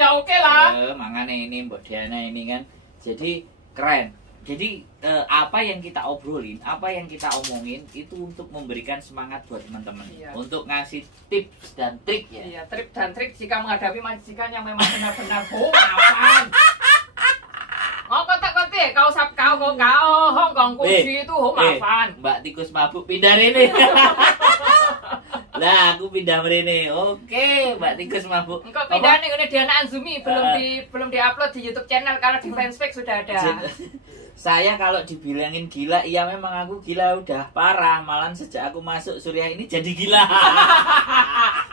Ya oke lah. Makanya ini Mbak Diana ini kan jadi keren. Jadi apa yang kita obrolin, apa yang kita omongin itu untuk memberikan semangat buat teman-teman, Iya. untuk ngasih tips dan trik ya. Iya, trik dan trik jika menghadapi majikan yang memang benar-benar maafan. Oh kotak-kotak, kau Hongkong kunci itu maafan. Mbak tikus mabuk pindah ini. Lah aku pindah mrene. Oke, Mbak tikus mabuk. Engkau pindah nih udah Diana Anzumi belum diupload di YouTube channel, kalau di fanspage sudah ada. Saya kalau dibilangin gila, iya memang aku gila udah parah. Malah sejak aku masuk Surya ini jadi gila.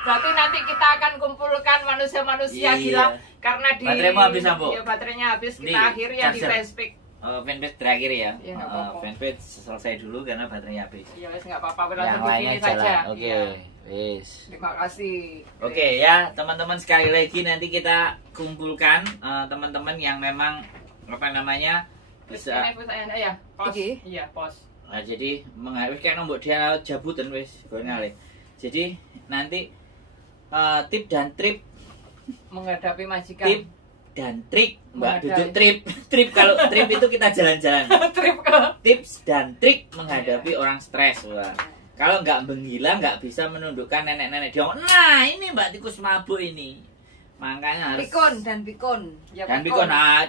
Berarti nanti kita akan kumpulkan manusia-manusia gila karena di bateraimu habis, Bu? Ya, baterainya habis, kita akhiri ya di fanspage. Fanpage terakhir ya. Ya fanpage selesai dulu karena baterainya habis. Ya wes nggak apa-apa, yang lainnya saja. Oke. Wis. Terima kasih. Oke ya, teman-teman sekali lagi nanti kita kumpulkan teman-teman yang memang apa namanya bisa ya, pos. Iya, pos. Nah, jadi mengawis kayak nombok dia jabutan wis gonale. Jadi nanti tip dan trik menghadapi majikan. Tip dan trik, Mbak duduk trip kalau trip itu kita jalan-jalan. Tips dan trik menghadapi orang stres. Wah. Kalau nggak menggila nggak bisa menundukkan nenek-nenek dia. Nah, ini Mbak tikus mabuk ini. Makanya harus pikun. Ya, dan pikun. Nah,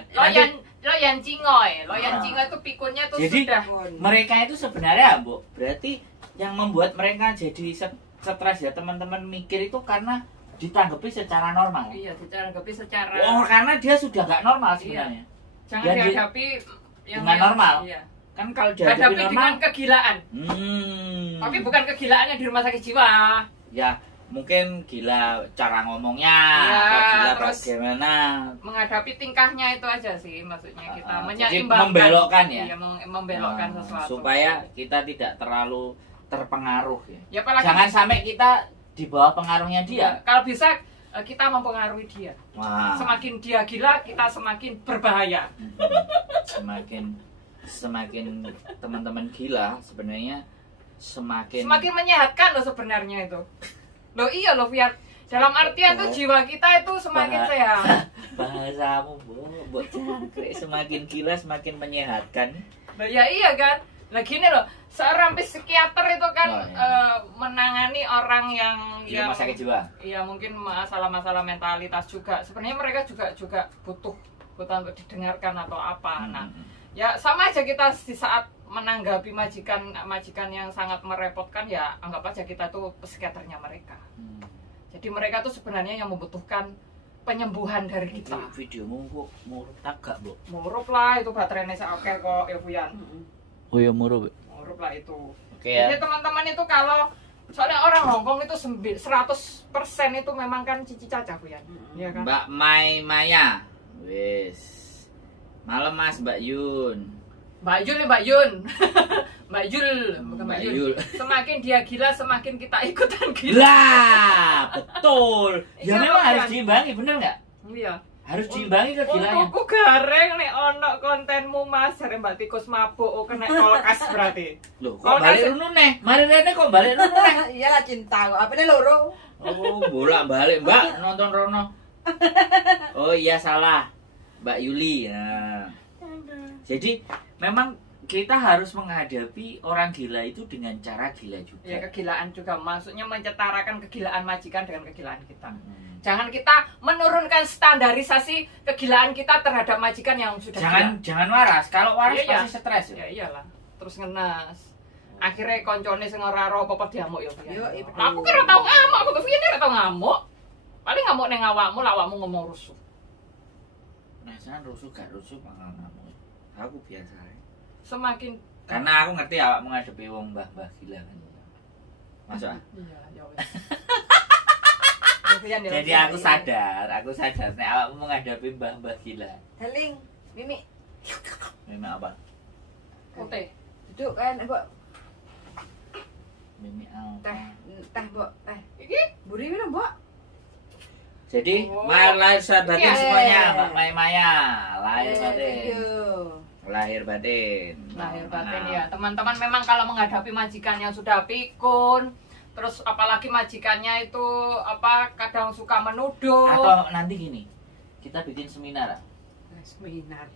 Loyan cingoy itu pikunnya tuh jadi, sudah. Mereka itu sebenarnya, Bu, berarti yang membuat mereka jadi stres ya teman-teman mikir itu karena ditanggapi secara normal. Iya, ditanggapi secara. Oh, karena dia sudah nggak normal sebenarnya. Jangan dihadapi yang normal. Iya. Kan kalau dihadapi normal dengan kegilaan. Tapi bukan kegilaannya di rumah sakit jiwa. Ya, mungkin gila cara ngomongnya, ya, atau gila terus bagaimana menghadapi tingkahnya itu aja sih maksudnya kita menyeimbangkan, membelokkan ya, iya, membelokkan sesuatu supaya kita tidak terlalu terpengaruh ya. Apalagi, jangan sampai kita di bawah pengaruhnya dia. Kalau bisa kita mempengaruhi dia. Wah. Semakin dia gila, kita semakin berbahaya. Semakin teman-teman gila sebenarnya semakin menyehatkan loh sebenarnya itu. Loh iya loh, biar dalam artian tuh jiwa kita itu semakin sehat. Bahasamu Bu jangkrik, semakin gila semakin menyehatkan. Nah, ya iya kan. Nah gini loh, seorang psikiater itu kan menangani orang yang rumah sakit jiwa. Iya, mungkin masalah-masalah mentalitas juga. Sebenarnya mereka juga butuh untuk didengarkan atau apa. Nah, ya sama aja kita di saat menanggapi majikan yang sangat merepotkan, ya anggap aja kita tuh psikiaternya mereka. Jadi mereka tuh sebenarnya yang membutuhkan penyembuhan dari kita. Videomu kok murup tagak, Bu? Murup lah, itu baterainya oke kok, ya Buyan. Oh ya murup. Murup lah itu. Oke ya. Jadi teman-teman itu kalau soalnya orang Hongkong itu 100% itu memang kan Cici Caca, Buyan. Iya kan? Mbak Maya. Wis. Malam Mas Mbak Yun. Mbak Yul. Mbak Yul, bukan Mbak Yul. Semakin dia gila, semakin kita ikutan gila. Lah, betul. Ya memang harus diimbangi, bener nggak? Iya. Harus diimbangi kegilaannya. Untukku gareng nih ono kontenmu Mas, jare Mbak tikus mabuk kena kolkas berarti. Loh, kok balik runu neh? Mari rene kok balik runu neh? Iyalah cinta kok. Apane loro? Oh, bolak-balik Mbak nonton rono. Oh iya salah. Mbak Yuli. Nah. Jadi memang kita harus menghadapi orang gila itu dengan cara gila juga. Ya kegilaan juga, maksudnya mencetarakan kegilaan majikan dengan kegilaan kita. Jangan kita menurunkan standarisasi kegilaan kita terhadap majikan yang sudah jangan waras. Kalau waras iya, pasti stres ya. Ya iyalah. Terus ngenas. Akhirnya koncone sing ora ro apa diamuk ya. Aku kira tau ngamuk, aku kira ora tau ngamuk. Paling ngamuk ning awakmu, lah awakmu ngomong rusuh. Nah, jangan rusuh gak rusuh pengalamanmu. Aku biasa. Semakin karena aku ngerti awak menghadapi wong mbah-mbah gila kan. Masuk ah? Iya, ya wes. Jadi aku sadar nek awakmu menghadapi mbah-mbah gila. Heling, Mimi. Mimi apa? Oke. Duduk kan, Mbok. Mimi apa? Teh, Mbok. Iki buri minum, Mbok. Jadi, lahir batin semuanya, Mbak Maya. Lahir batin. Lahir batin ya. Teman-teman memang kalau menghadapi majikan yang sudah pikun, terus apalagi majikannya itu kadang suka menuduh. Atau nanti gini, kita bikin seminar. Seminar.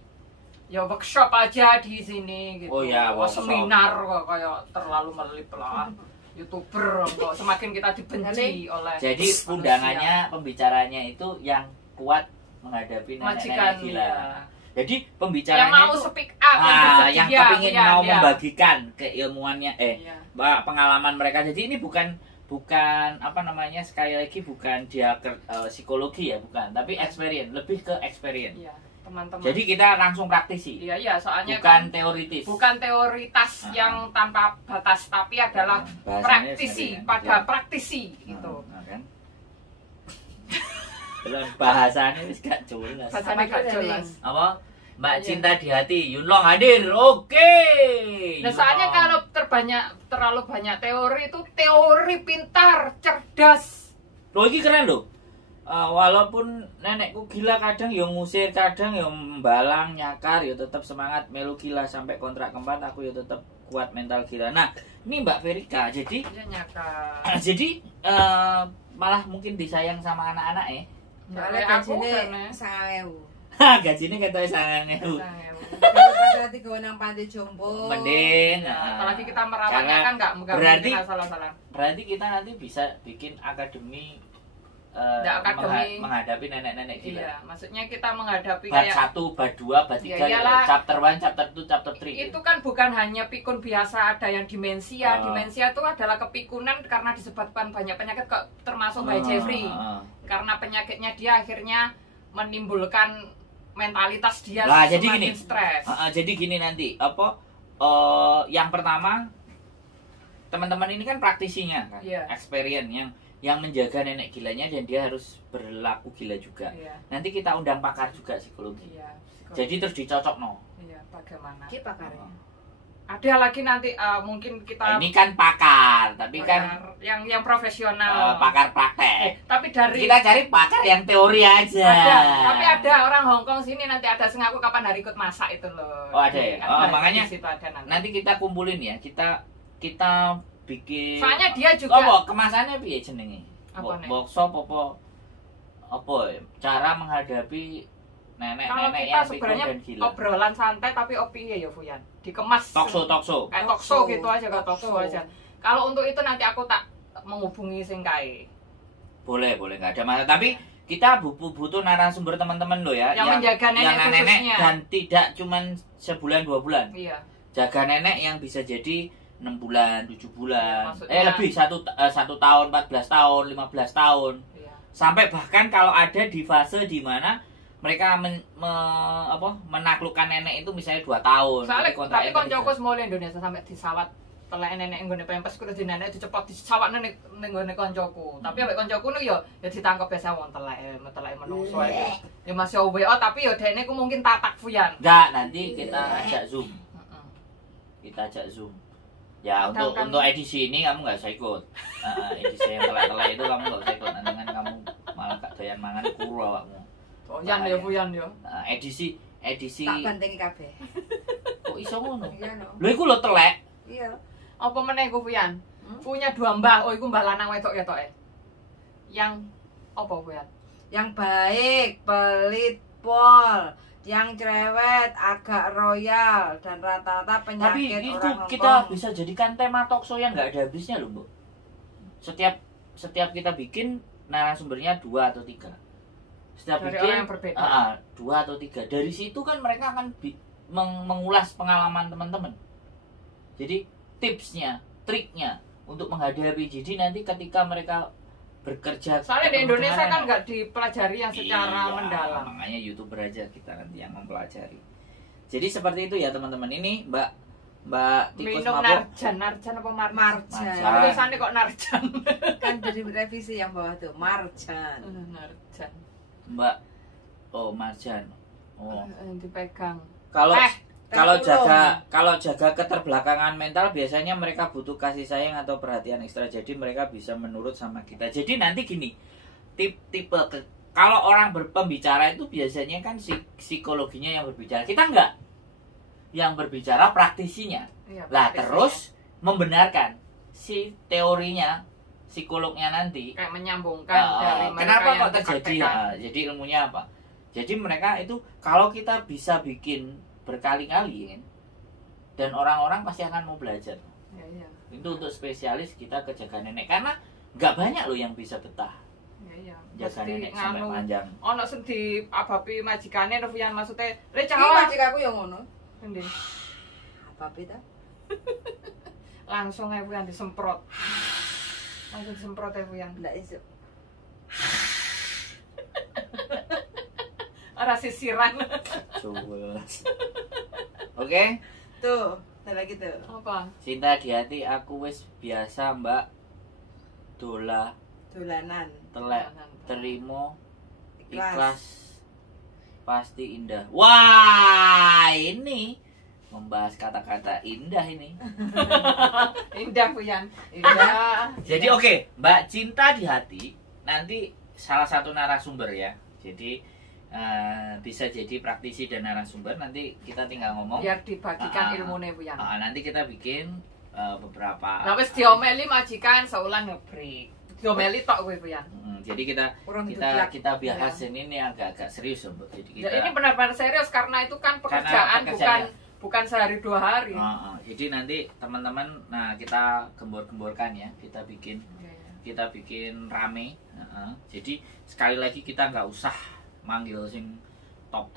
Ya workshop aja di sini gitu. Oh ya, workshop. Seminar kok kayak terlalu melip lah. YouTuber kok semakin kita dibenci oleh Jadi undangannya, pembicaranya itu yang kuat menghadapi majikan nenek-nenek gila. ya. Jadi Yang pembicaranya mau itu speak up, yang bersedia, kepingin ya, mau ya. membagikan keilmuannya Iya. pengalaman mereka. Jadi ini bukan apa namanya, sekali lagi bukan dia psikologi ya, bukan, tapi experience, lebih ke experience. Iya, teman-teman. Jadi kita langsung praktisi. Iya, soalnya Bukan kan teoritis. bukan teoritas yang tanpa batas, tapi adalah Bahasanya praktisi, sendiri, pada ya. praktisi gitu. Kan? Belum bahasanya wis gak jelas. Bahasanya gak jelas. Apa? Mbak Iya. Cinta di Hati, Yunlong hadir. Oke. Nah, soalnya kalau terlalu banyak teori itu teori pintar, cerdas. Loh, ini keren loh. Walaupun nenekku gila, kadang yang ngusir, kadang yang membalang, nyakar, ya tetap semangat melu gila sampai kontrak keempat, aku ya tetap kuat mental gila. Nah, ini Mbak Verika, jadi Iya, nyakar. jadi malah mungkin disayang sama anak-anak ya. Soalnya Aku gajine karena 9.000. Gajinya katanya sangat Daripada nanti gue nang panti jompo. mending. Apalagi kita merawatnya Karena kan nggak berarti- mungkin salah-salah. Berarti kita nanti bisa bikin akademi Nggak akademi. menghadapi nenek-nenek gila. Iya, maksudnya kita menghadapi Bab kayak 1, bab 2, bab 3, Ya iyalah. chapter 1, chapter 2, chapter 3. itu kan bukan hanya pikun biasa, ada yang demensia. Oh. Demensia itu adalah kepikunan karena disebabkan banyak penyakit, termasuk Mbak Jeffrey. Karena penyakitnya dia akhirnya menimbulkan mentalitas dia Lah, jadi semakin gini. stres. Jadi gini nanti apa yang pertama, teman-teman ini kan praktisinya kan, Iya. experience yang menjaga nenek gilanya, dan dia harus berlaku gila juga. Iya, Nanti kita undang pakar juga psikologi. iya. Jadi terus dicocok no. iya, bagaimana? Ki pakarnya. Ada lagi nanti mungkin kita Ini kan pakar, tapi kan yang profesional. pakar praktek. Tapi dari Kita cari pakar yang teori aja. ada, tapi ada orang Hongkong sini nanti ada sengaku kapan hari ikut masak itu loh. Oh, ada ya? Oh, makanya di situ ada nanti. Nanti kita kumpulin ya. Kita bikin. Soalnya dia juga Apa kemasannya piye jenenge? Apa, Nek? Workshop apa ya? Cara menghadapi kalau nenek-nenek kita yang pikun sebenarnya dan gila. obrolan santai tapi opi ya Fuyan. Dikemas. Talkshow. Kayak Talkshow. talkshow gitu aja, kayak talkshow aja. Kalau untuk itu nanti aku tak menghubungi sing kae. Boleh, nggak ada masalah. Tapi kita butuh narasumber teman-teman loh ya. Yang menjaga nenek khususnya. Dan tidak cuman sebulan 2 bulan. Iya. Jaga nenek yang bisa jadi 6 bulan, 7 bulan. Maksudnya- Lebih 1 tahun, 14 tahun, 15 tahun. Iya. Sampai bahkan kalau ada di fase di mana mereka menaklukkan nenek itu misalnya 2 tahun. Soalnya Jadi kontraknya tapi koncoku tiga. semua Indonesia sampai disawat telek nenek nggone pempes kudu di nenek dicepot disawat ning nggone koncoku. Tapi ambek koncoku nu ya ditangkap biasa wong telek menungso itu. Ya masih WO tapi ya dene ku mungkin tatak Fuyan. Enggak, nanti kita ajak Zoom. Heeh. Kita ajak Zoom. Ya, Kadang kan- untuk edisi ini kamu nggak usah ikut. Edisi yang telek-telek itu kamu nggak usah ikut. Nanti kan kamu malah gak doyan mangan kuru awakmu. Fuyan ya Fuyan ya. Edisi Tak bantingi kabeh. kok iso ngono? Iya no. Lho iku lho telek. Iya. Apa meneh ku Fuyan? Punya 2 mbah. Oh iku mbah lanang wedok ya toke. Yang apa Fuyan? Yang baik, pelit, pol, yang cerewet, agak royal, dan rata-rata Tapi penyakit itu orang kita Hongkong. bisa jadikan tema talkshow yang nggak ada habisnya loh, Bu. Setiap kita bikin narasumbernya 2 atau 3. Setiap Dari bikin orang yang berbeda. 2 atau 3. Dari situ kan mereka akan mengulas pengalaman teman-teman. Jadi tipsnya, triknya untuk menghadapi. Jadi nanti ketika mereka bekerja, Soalnya di ketemu Indonesia dengan kan nenek, nggak dipelajari yang secara iya, mendalam. makanya YouTuber aja kita nanti yang mempelajari. Jadi seperti itu ya teman-teman. Ini Mbak Tikus Minum mabok. narjan apa marjan? Marjan. Marjan. Tulisannya kok narjan. Kan dari revisi yang bawah tuh, marjan. Narjan. Mbak Marjan. Oh. Dipegang. Kalau kalau Teh jaga keterbelakangan mental biasanya mereka butuh kasih sayang atau perhatian ekstra. Jadi mereka bisa menurut sama kita. Jadi nanti gini, tipe kalau orang berpembicara itu biasanya kan psikologinya yang berbicara. Kita enggak. Yang berbicara praktisinya. Iya, Lah praktisnya. terus membenarkan si teorinya psikolognya nanti. Kayak menyambungkan dari mereka kenapa yang kok terjadi? dipraktekkan. Jadi ilmunya apa? Jadi mereka itu kalau kita bisa bikin berkali-kali kan, dan orang-orang pasti akan mau belajar. Iya. Itu untuk spesialis kita ke jaga nenek karena nggak banyak loh yang bisa betah. Iya. Jaga Mesti nenek sampai panjang. Ono sing diabapi majikane Novian maksudnya Iki recawa. majikaku yang ngono. Endi? Apa pita? Langsung ae Wian disemprot. Langsung disemprot ae Wian. Ndak iso. Ora sisiran. Oke. Tuh, ada lagi tuh. Apa? Cinta di hati aku wis biasa mbak. Dolanan. Telek terima Ikhlas. ikhlas pasti indah. Wah, ini membahas kata-kata indah ini. Indah Wian. Indah. Jadi oke, Mbak Cinta di hati nanti salah satu narasumber ya. Jadi bisa jadi praktisi dan narasumber, nanti kita tinggal ngomong. Biar dibagikan ilmune Wian. Nanti kita bikin beberapa. Nah wis diomeli majikan seulan ngebreak. Diomeli tok kowe Wian. Jadi kita bahas ini agak-agak serius Mbak. Jadi kita Ya, ini benar-benar serius karena itu kan pekerjaan bukan sehari 2 hari. Jadi nanti teman-teman, nah kita gembor-gemborkan ya, kita bikin rame. Jadi sekali lagi kita nggak usah manggil sing top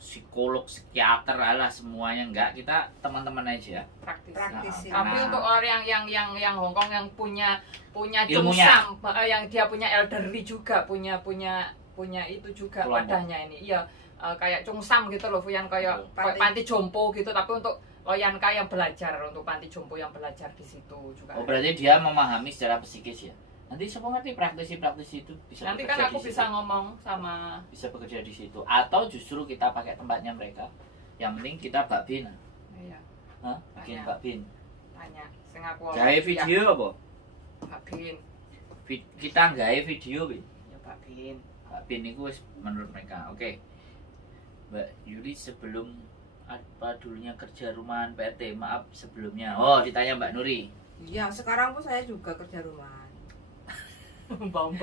psikolog, psikiater lah semuanya, enggak, kita teman-teman aja Praktisi. Tapi untuk orang yang Hongkong yang punya ilmunya, jungsam, yang dia punya elderly juga, punya itu juga kelompok. wadahnya ini. Iya, kayak cungsam gitu loh, yang kayak panti jompo gitu, tapi untuk loyan yang belajar, untuk panti jompo yang belajar di situ juga. Oh, berarti dia memahami secara psikis ya. Nanti semua ngerti praktisi itu bisa. Nanti kan aku bisa ngomong sama, bisa bekerja di situ, atau justru kita pakai tempatnya mereka. Yang penting kita bakbin. Iya. Bikin bakbin. Tanya, sing aku Gawe video apa? bakbin. Kita gawe video, Bin. Ya bakbin. Bakbin itu menurut mereka. Oke. Mbak Yuli, sebelum apa dulunya kerja rumahan PT, maaf sebelumnya. Oh, ditanya Mbak Nuri. Iya, sekarang pun saya juga kerja rumahan. Mbak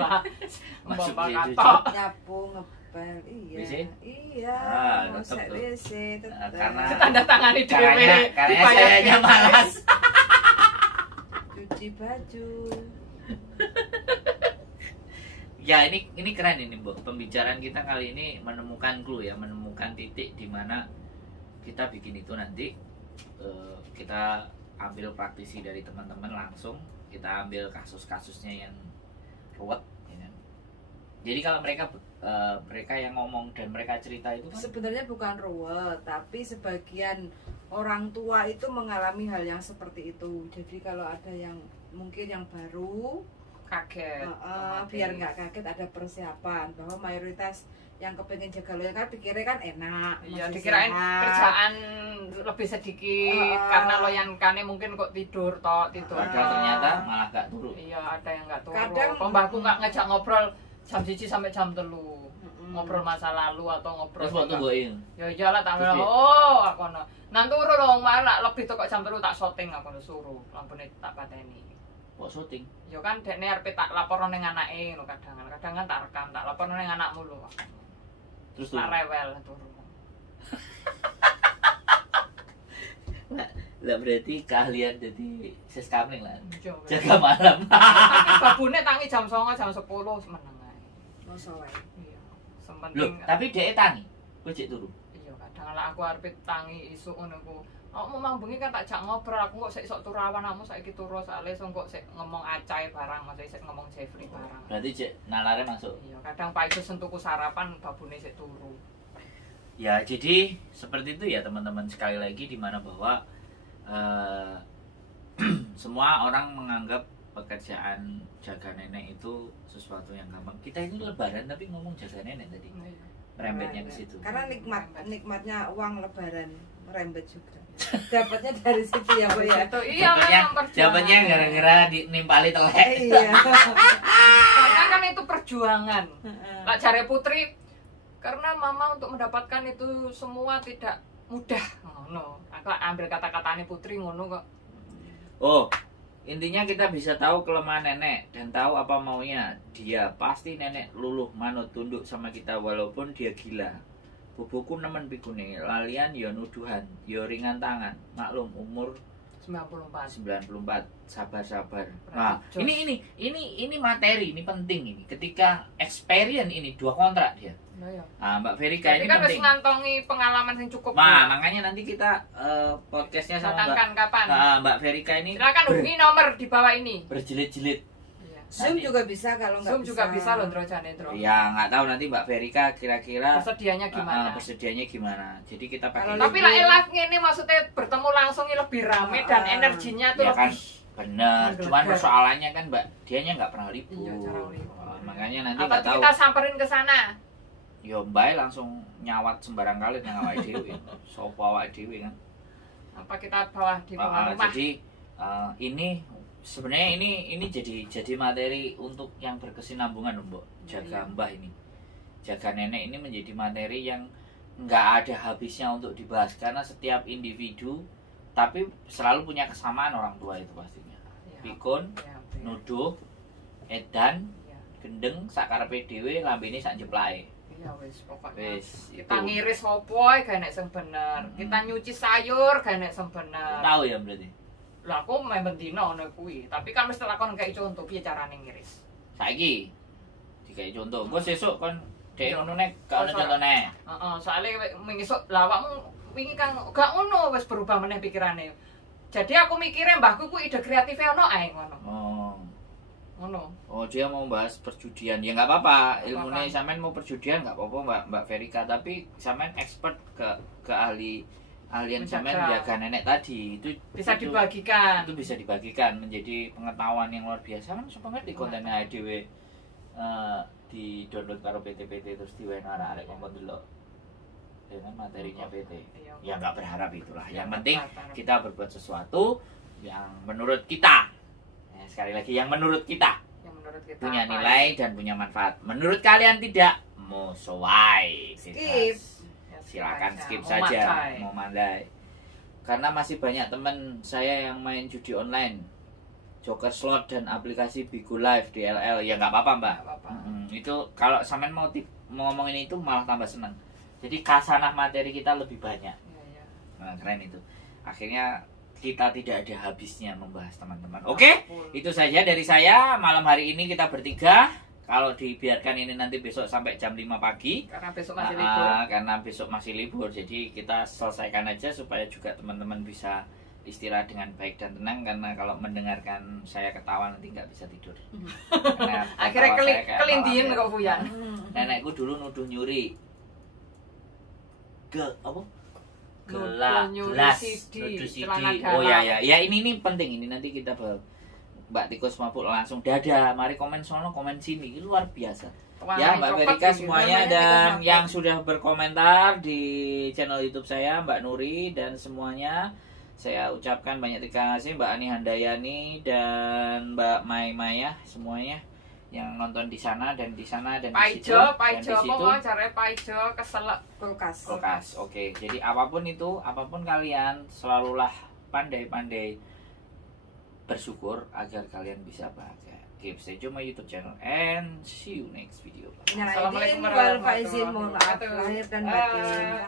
Masuk katok. gitu, Nyapu, ngepel, iya. WC? Iya, tetep masak tuh. WC, tetep. Karena Tanda tangani dhewe. karena sayanya malas. Cuci baju. Ya ini keren ini Bu. Pembicaraan kita kali ini menemukan clue ya, menemukan titik di mana kita bikin itu nanti kita ambil praktisi dari teman-teman langsung, kita ambil kasus-kasusnya yang ruwet ya kan? Jadi kalau mereka yang ngomong dan mereka cerita itu kan Sebenarnya bukan ruwet, tapi sebagian orang tua itu mengalami hal yang seperti itu. Jadi kalau ada yang mungkin yang baru, Kaget. biar nggak kaget, ada persiapan bahwa mayoritas yang kepengen jaga loyang kan pikirnya kan enak, Iya, masih dikirain sehat. kerjaan lebih sedikit karena loyankannya mungkin kok tidur tidur. padahal ternyata malah gak turun. Iya, ada yang nggak turun. Kadang- Pembahku nggak ngajak ngobrol jam 1 sampai jam 3. Ngobrol masa lalu atau ngobrol. Terus waktu gue Ya iyalah tak Terus bilang, dia- oh aku no. Nang turu dong, malah lebih tuh kok jam 3 tak syuting aku suruh. Lampune tak pateni. kok syuting. Ya kan dekne arep tak laporan ning anake ngono kadang kan tak rekam, tak laporan ning anakmu lho. Terus Tak turun. rewel turu. Lah berarti keahlian jadi seskamling lah. Iya, wes. Jaga malam. Tapi babune tangi jam 09.00 jam 10 meneng ae. Masa wae. Iya. Loh, Sementing tapi dia tangi. Kowe cek turu. iya kadang lah aku arep tangi isuk ngono ku. Aku mau bengi kan tak jak ngobrol, aku kok sik sok turu awan, kamu saiki turu sakle kok sik ngomong acai barang, maksudnya sik ngomong Jeffrey barang. Berarti cek nalare masuk. Iya, kadang Pak Ijo sentuhku sarapan babune sik turu. Ya, jadi seperti itu ya teman-teman, sekali lagi di mana bahwa semua orang menganggap pekerjaan jaga nenek itu sesuatu yang gampang. Kita ini lebaran tapi ngomong jaga nenek tadi. Rembetnya ke situ. Karena nikmatnya uang lebaran merembet juga. Dapatnya dari situ ya, Bu ya. Itu iya memang perjuangan. Dapatnya gara-gara nimpali telek. Iya. Karena kan itu perjuangan. Lah jare Putri, karena mama untuk mendapatkan itu semua tidak mudah. Ngono. Aku ambil kata-katanya Putri ngono kok. Oh, Intinya kita bisa tahu kelemahan nenek dan tahu apa maunya dia. Pasti nenek luluh manut tunduk sama kita walaupun dia gila. Bubuku nemen pikune, lalian ya nuduhan, ya ringan tangan. Maklum umur 94. Sabar. Nah, ini materi, ini penting ini. Ketika experience ini 2 kontrak dia. Nah, Mbak Verika ini kan penting. harus ngantongi pengalaman yang cukup. Nah, makanya nanti kita podcastnya sama Mbak Verika ini. Silakan hubungi nomor di bawah ini. Berjilid-jilid. Zoom juga bisa kalau nggak Zoom juga bisa loh, Drojane. Ya, nggak tahu nanti Mbak Verika kira-kira persediaannya gimana. Jadi kita pakai. Tapi lah live ini maksudnya bertemu langsung lebih rame dan energinya tuh ya lebih. Kan, bener. Cuman persoalannya kan Mbak, dianya nggak pernah libur. Iya, jarang libur. Makanya nanti nggak tahu. Kita samperin ke sana. Yo Mbak langsung nyawat sembarang kali nang awake dhewe. Sopo awake dhewe kan. Apa kita bawa di rumah? Jadi ini sebenarnya ini jadi materi untuk yang berkesinambungan, Mbok. Jaga Mbah ini. Jaga nenek ini menjadi materi yang nggak ada habisnya untuk dibahas karena setiap individu tapi selalu punya kesamaan orang tua itu pastinya. Pikun, nuduh, edan, gendeng sakarepe dhewe, lambene sak jeplake. Ya wis pokoknya kita ngiris opo gak nek sing bener. Kita nyuci sayur gak nek sing bener. Tahu ya berarti. Lah aku main bendino ngono kuwi, tapi kan mesti lakon kayak contoh piye carane ngiris. Saiki dikai contoh. Engko sesuk kon dhek ngono nek gak ono contone. Heeh, soalé mengisuk lawakmu wingi kan gak ngono wis berubah meneh pikirane. Jadi aku mikirnya mbahku ku ide kreatifnya ono ae ngono. Oh, dia mau bahas perjudian. Ya nggak apa-apa. Ilmunya sampean mau perjudian nggak apa-apa Mbak Verika, tapi sampean expert ke ahlian sampean jaga nenek tadi. Itu bisa dibagikan. Itu bisa dibagikan menjadi pengetahuan yang luar biasa kan supaya di kontennya dhewe di download karo PT-PT terus diwenehi arek kongkon delok. Dengan materinya PT. Ya nggak berharap itulah. Yang penting kita berbuat sesuatu yang menurut kita. Sekali lagi yang menurut kita punya nilai dan punya manfaat. Menurut kalian tidak, musuhai. Silakan skip saja, mau mandai. Karena masih banyak teman saya yang main judi online, Joker Slot dan aplikasi Bigo Live di LL. Ya nggak apa-apa Mbak. Itu kalau sampean mau ngomongin itu malah tambah senang. Jadi kasanah materi kita lebih banyak. Nah, keren itu. Akhirnya kita tidak ada habisnya membahas teman-teman. Oke, itu saja dari saya. Malam hari ini kita bertiga. Kalau dibiarkan ini nanti besok sampai jam 5 pagi. Karena besok masih libur. Karena besok masih libur. Jadi kita selesaikan aja supaya juga teman-teman bisa istirahat dengan baik dan tenang. Karena kalau mendengarkan saya ketawa nanti nggak bisa tidur. Akhirnya kelindian kok Fuyan. Nenekku dulu nuduh nyuri. Apa? Gelas CD. Oh ya, ini penting ini nanti kita Mbak Tikus Mabuk langsung dada, mari komen sono komen sini, ini luar biasa. Ya Mbak Verika semuanya dan yang sudah berkomentar di channel YouTube saya, Mbak Nuri dan semuanya saya ucapkan banyak terima kasih Mbak Ani Handayani dan Mbak Mai Maya semuanya yang nonton di sana dan di sana dan di situ. Paijo apa mau caranya Paijo keselak kulkas. Oke. Jadi apapun itu, apapun kalian selalulah pandai-pandai bersyukur agar kalian bisa bahagia. Keep stay tune my YouTube channel and see you next video. Assalamualaikum warahmatullahi wabarakatuh. Lahir dan batin.